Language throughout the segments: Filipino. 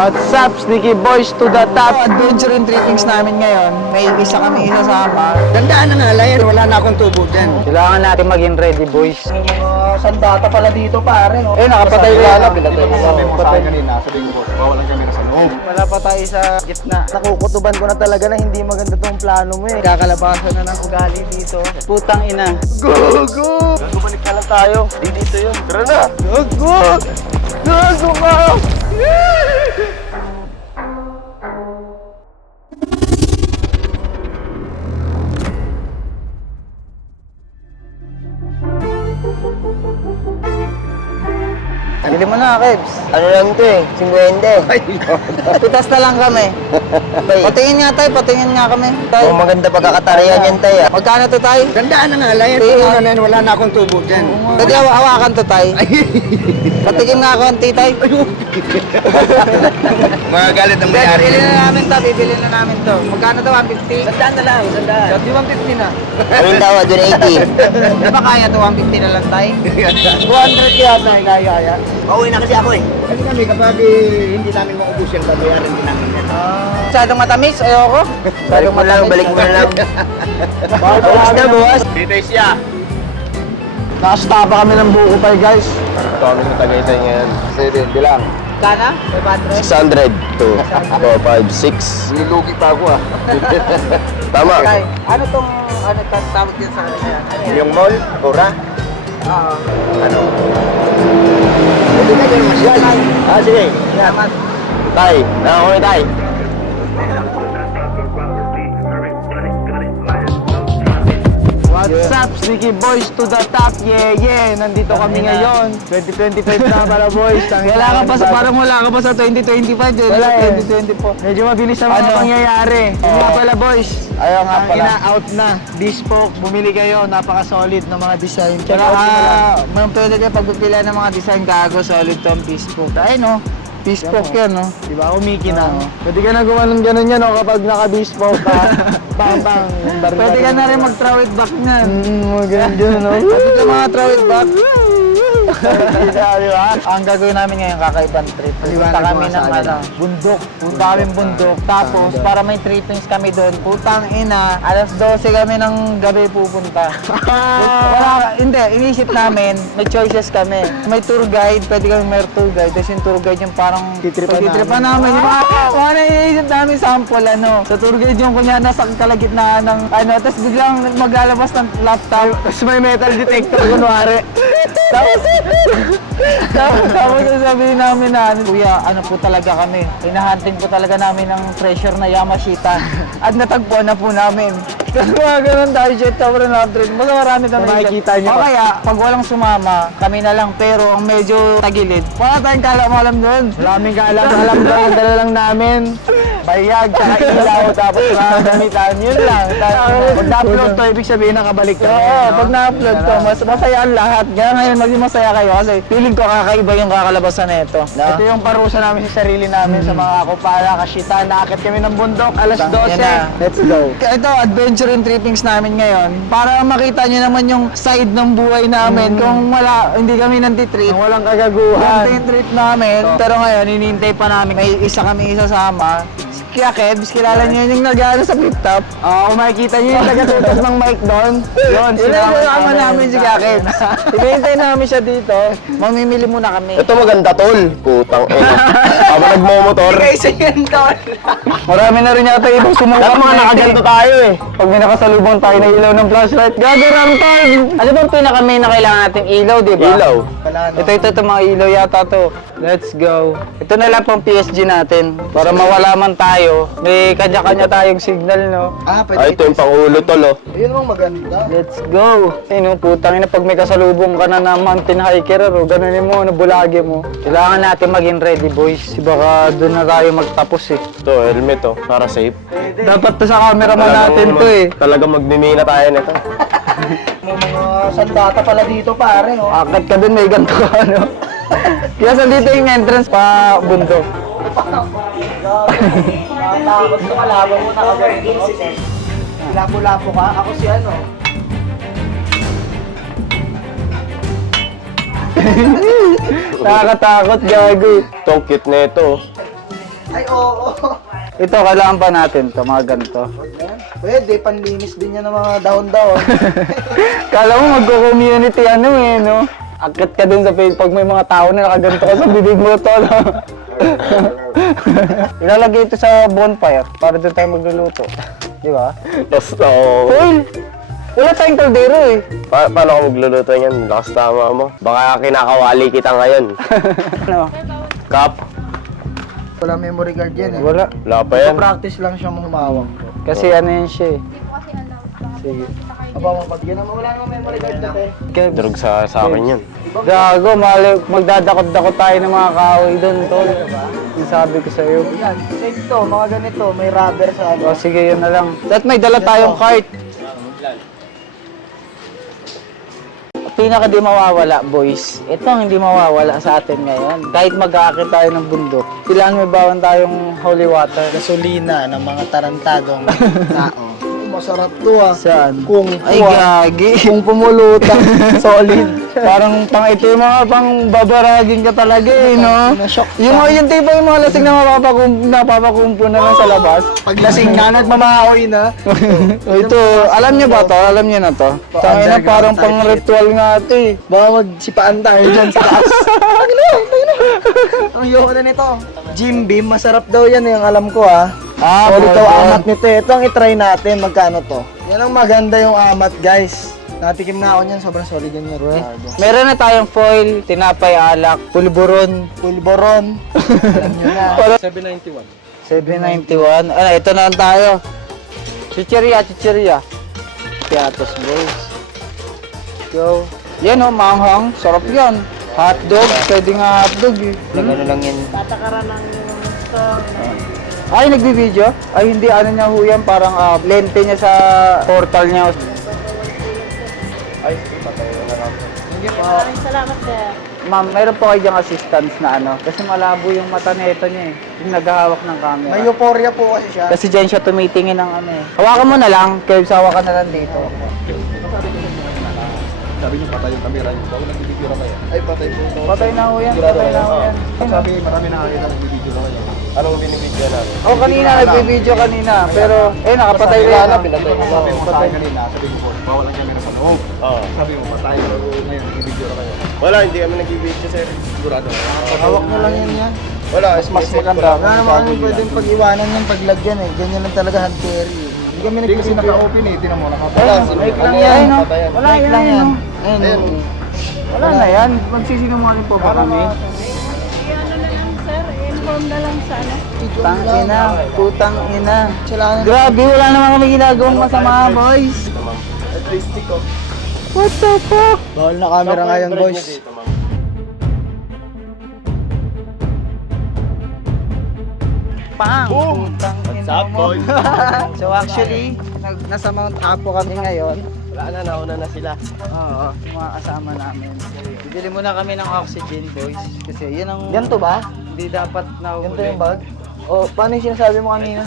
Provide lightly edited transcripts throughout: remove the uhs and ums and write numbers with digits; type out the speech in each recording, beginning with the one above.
What's up, sneaky boys to the top? Adventure and trippings namin ngayon. May isa kami isasama. Gandaan na nga, Layan. Wala na akong tubo dyan. Kailangan natin maging ready, boys. May mga sandata pala dito, pare. No? Nakapatay na. Pinatay mo sa akin kanina. Sabi ko, bawalan kami na sa loob. Wala pa tayo sa gitna. Nakukutuban ko na talaga na hindi maganda tong plano mo eh. Kakalabasan na ng ugali dito. Putang ina. Go! Gagubalik ka lang tayo. Di dito yun. Tara na! Go! Gago ka! Bili mo na, Kebs. Ano lang ito eh? 50. Pitas na lang kami. Patingin nga tayo, patingin nga kami. Tayo. Maganda pagkakatarihan yan tayo. Magkano to tayo? Gandaan na nga, Layan. Tingnan. Tingnan na, wala na akong tubo dyan. Pwede hawakan to tayo. Patingin nga konti tayo. Magagalit ang mayari. Bibili na namin to, bibili na namin to. Magkano to? 150? Gandaan na lang, gandaan. Di 150 na. Anong tawa doon, 80? Di ba kaya to 150 na lang tayo? 200 yata, kaya. Pauwi na kasi ako eh. Kasi kami kapag hindi namin maubos yan, babayaran din namin yan. Masyadong matamis, ayoko. Masyadong matamis. Balik mo na lang. Bukas na, bukas. Dito siya. Nakasita pa kami ng buko pa guys. Ito kami sa Tagaytay ngayon. Kasi bilang. Kana? 500? 600 to 4, 5, 6. Nilugi pa ako ah. Tama. Okay. Ano tong, tawag din sa kanila yan? Yung mall, Ora. Oo. Ano? Pwede na ganun masyal. Sige. Salamat. Tay, nakakuha tay. What's up, sneaky boys to the top? Yeah. Nandito kami ngayon. 2025 na para boys. Wala ka pa sa, parang wala ka pa sa 2025. Wala eh. 2024. Medyo mabilis ang mga pangyayari. Hindi nga pala boys. Ayaw nga pala. Ina-out na. Bespoke, bumili kayo. Napaka-solid ng mga design. Check out nyo na lang. Pwede kayo pagpipila ng mga design gago. Solid tong bespoke. Ayun no. Bespoke yan, no? Diba? Umiki na. Pwede ka na gawa ng ganun yan o kapag naka-baseball ka. Bang. Pwede ka na rin mag-throw it back niyan. Mga ganun dyan, no? Pwede ka mga throw it back. Diba? Ang gagawin namin ngayon, kakaibang trip. Punta kami ng bundok. Punta kami bundok. Tapos, para may trippings kami doon, putang ina, alas 12 kami ng gabi pupunta. Hindi, inisip namin, may choices kami. May tour guide, pwede kami may tour guide. Tapos yung tour guide yung parang titripan namin. Yung mga naiisip namin sample, Sa tour guide yung kunya nasa kalagitnaan ng tapos biglang maglalabas ng laptop. Tapos may metal detector, kunwari. Tapos sasabihin namin na, Kuya, ano po talaga kami? Hinahunting po talaga namin ng treasure na Yamashita. At natagpuan na po namin. Kasi mga ganun tayo, Jet Tower 100. Mas marami kami. Makikita nyo. O kaya, pag walang sumama, kami na lang. Pero ang medyo tagilid, wala tayong kaalam-alam doon. Maraming kaalam-alam doon. Ang dala lang namin. Bayag, tsaka ilaw, tapos mga gamitan. Yun lang. Pag na-upload to, ibig sabihin nakabalik ka. Oo, pag na-upload to, masaya ang lahat. Kaya ngayon, maging masaya kayo kasi feeling ko kakaiba yung kakalabasan nito. Ito yung parusa namin sa sarili namin sa mga kupala, kashita. Naakit kami ng bundok, alas 12. Let's go. Ito, adventure and trippings namin ngayon. Para makita nyo naman yung side ng buhay namin. Kung hindi kami nantitrip. Ang walang kagaguhan. Yung trip namin. Pero ngayon, hinihintay pa namin. May isa kami isasama. Kaya Kebs, kilala niyo yung nag-ano sa flip top? Oo, makikita nyo yung taga-tutos ng mic doon. Yun, Sinama namin si Kaya Kebs. Hinihintay namin siya dito. Mamimili muna kami. Ito maganda tol. Putang ina. Ako nagmomotor. Isa yan, tol. Marami na rin yata ibang sumukat. Dapat mga nakaganto tayo eh. Pag may nakasalubong tayo na ilaw ng flashlight, gagawin tol! Ano bang pinaka-main na kailangan nating ilaw, di ba? Ilaw. Ito mga ilaw yata to. Let's go. Ito na lang pang PSG natin. Para mawala man tayo. May kanya-kanya tayong signal, no? Ay, ito yung pangulo tol oh. Yun ang maganda. Let's go. Ayun, putang ina, pag may kasalubong ka na na mountain hiker, ganunin mo, bulagi mo. Kailangan natin maging ready, boys. Baka doon na tayo magtapos eh. Ito, helmet oh. Para safe. Dapat to sa cameraman natin to eh. Talagang magmimina tayo nito. May mga sandata pala dito, pare, no? Akit ka dun, may ganito ka, ano? Kaya dito yung entrance pa bundok. Nakakabot sa kalaban mo, nakabot incident. Lapo-lapo ka, ako si ano. Nakakatakot, gago. Ito, ang cute nito. Ay, oo. Ito, kailangan pa natin to, mga ganito. Pwede, panlinis din yan ng mga dahon-dahon. Kala mo magko-community ano eh, no? Akit ka dun sa page pag may mga tao na nakaganto ka sa bibig mo to, no? Ilalagay ito sa bonfire para doon tayo magluluto. Di ba? Basta ako. Foil! Wala tayong kaldero eh. Paano ako magluluto niyan? Lakas tama mo. Baka kinakawali kita ngayon. Ano? Kap? Wala memory card yan eh. Wala. Wala pa yan. Practice lang siya humawak. Kasi ano yan siya eh. Sige. Aba, mapagyan naman. Wala namang memory card dati. Kebs. Drug sa akin yan. Gago, mali. Magdadakot-dakot tayo ng mga kahoy doon, tol. Yung sabi ko sa'yo. Yan, save to, mga ganito. May rubber sa ano. O sige, yun na lang. At may dala tayong cart. Pinaka di mawawala, boys. Ito ang hindi mawawala sa atin ngayon. Kahit mag-aakit tayo ng bundok, kailangan may bawan tayong holy water. Gasolina ng mga tarantadong tao. Masarap to ah. Saan? Kung Ay, gagi. Kung pumulutan. Solid. Parang pang ito yung mga pang babaragin ka talaga eh, no? Na-shock Yung mga yung tipo yung mga lasing na napapakumpo na lang sa labas. Paglasing na, nagmamahoy na. Ito, alam niyo ba to? Alam niyo na to? Tangina, parang pang ritual nga ito eh. Baka magsipaan tayo dyan sa taas. Ang yoko na nito. Jim Beam, masarap daw yan yung alam ko ah. Solid daw amat nito eh. Ito ang itry natin. Magkano to? Yan ang maganda yung amat guys. Natikim na ako niyan. Sobrang solid yan yung Ricardo. Meron na tayong foil, tinapay alak, pulburon. Pulboron. Alam nyo na. 791. Ano, ito na lang tayo. Chicheria. Piatos, boys. Go. Yan oh, manghang. Sarap yan. Hotdog. Pwede nga hotdog eh. Ano lang yan. Ay, nagbibideo? Ay, hindi. Ano niya ho yan? Parang lente niya sa portal niya. Ay, patay na lang. Maraming salamat, sir. Ma'am, meron po kayo diyang assistance na ano? Kasi malabo yung mata nito niya eh. Yung naghahawak ng camera. May euphoria po kasi siya. Kasi dyan siya tumitingin ng ano eh. Hawakan mo na lang, kaya sawa ka na lang dito. Sabi niyo patay yung camera niyo. Bago nagbibideo na kayo. Ay, patay po ito. Patay na ho yan, patay na ho yan. Sabi marami na kayo na nagbibideo na kayo. Anong binibideo natin? Oh, kanina, nagbibideo kanina. Pero, nakapatay rin. Pinatay mo. Sabi mo patay kanina. Sabi mo bawal ang camera sa loob. Sabi mo patay. Ngayon nagbibideo na kayo. Wala, hindi kami nag-video, sir. Sigurado. Hawak mo lang yan. Wala, Mas maganda. Wala naman kami pwedeng pag-iwanan yan, paglagyan eh. Ganyan lang talaga hand carry eh. Hindi kami Hindi kasi nag-video. naka-open eh. Tinan mo. Wait lang yan, no? Wala Wait lang yan, yan. no? Ayun. Wala na yan. Magsisinungaling po ba kami? Ano na lang, sir? Inform na lang sa ano. Putang ina, putang ina. Kailangan Grabe, wala naman kami ginagawang masama, boys. What the fuck? bawal na camera ngayon, boys. Pang! Putang ina mo. So actually, nasa Mount Apo kami ngayon. Wala na, nauna na sila. Oo, yung mga kasama namin. Bibili muna kami ng oxygen, boys. Kasi yun ang... Ganito ba? Hindi dapat nahuli. Ganito yung bag? O, paano yung sinasabi mo kanina?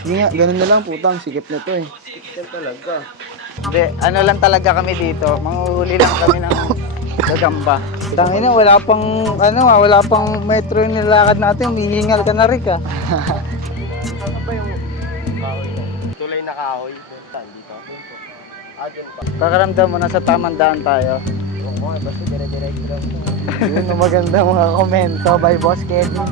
Sige nga, ganun na lang, putang. Sikip na to eh. Hindi, ano lang talaga kami dito. Manguhuli lang kami ng gagamba. Tangina, wala pang metro yung nilakad natin. Umihingal ka na rin ka. Tulay na kahoy. Dito. Dyan pa. Kakaramdam mo, nasa tamang daan tayo. Yun ang maganda mga komento by Boss Kevin.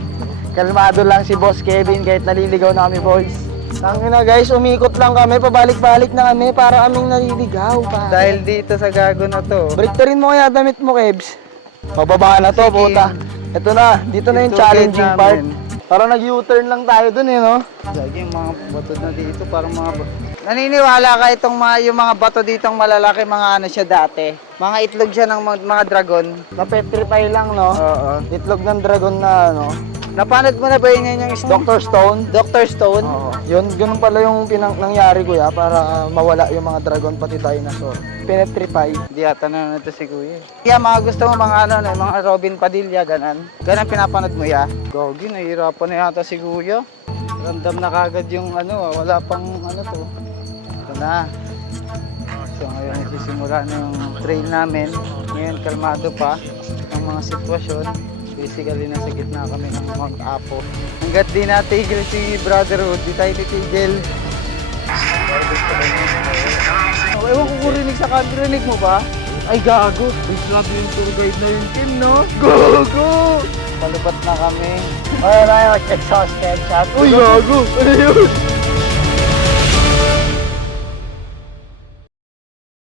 Kalmado lang si Boss Kevin kahit naliligaw na kami, boys. Tangina guys, umikot lang kami, pabalik-balik na kami para kaming naliligaw. Dahil dito sa gago na to. Breaktarin mo kaya damit mo, Kebs. Mababa na to, Sige. puta. Ito na, dito na yung Ito challenging din part. namin. Parang nag-U-turn lang tayo dun eh, no? Lagi yung mga bato na dito, parang mga... Naniniwala ka yung mga bato ditong malalaki, mga ano siya dati. Mga itlog siya ng mga dragon. Na-petrify lang, no? Oo. Itlog ng dragon na, ano? Napanood mo na ba yun yung Dr. Stone. Dr. Stone? Oo. Yun, ganun pala yung nangyari, kuya, para mawala yung mga dragon pati dinosaur. Penetrify. Hindi yata na ito si Kuya. Kaya mga gusto mo mga ano, mga Robin Padilla, ganan. Ganan pinapanood mo ya. Gogi, nahihirapan na yata si Kuya. Ramdam na kagad yung ano, wala pang ano to. Ito na. So ngayon nagsisimula na yung trail namin. Ngayon kalmado pa ang mga sitwasyon. Basically, nasa gitna kami ng Mount Apo. Hanggat di natigil si Brotherhood, di tayo titigil. Oh, ewan ko kung rinig sa kanto, rinig mo ba? Ay, gago. Please love yung tour guide na yung team, no? Gago! Palupat na kami. Wala tayo, exhausted shot. Uy, gago! Ano yun?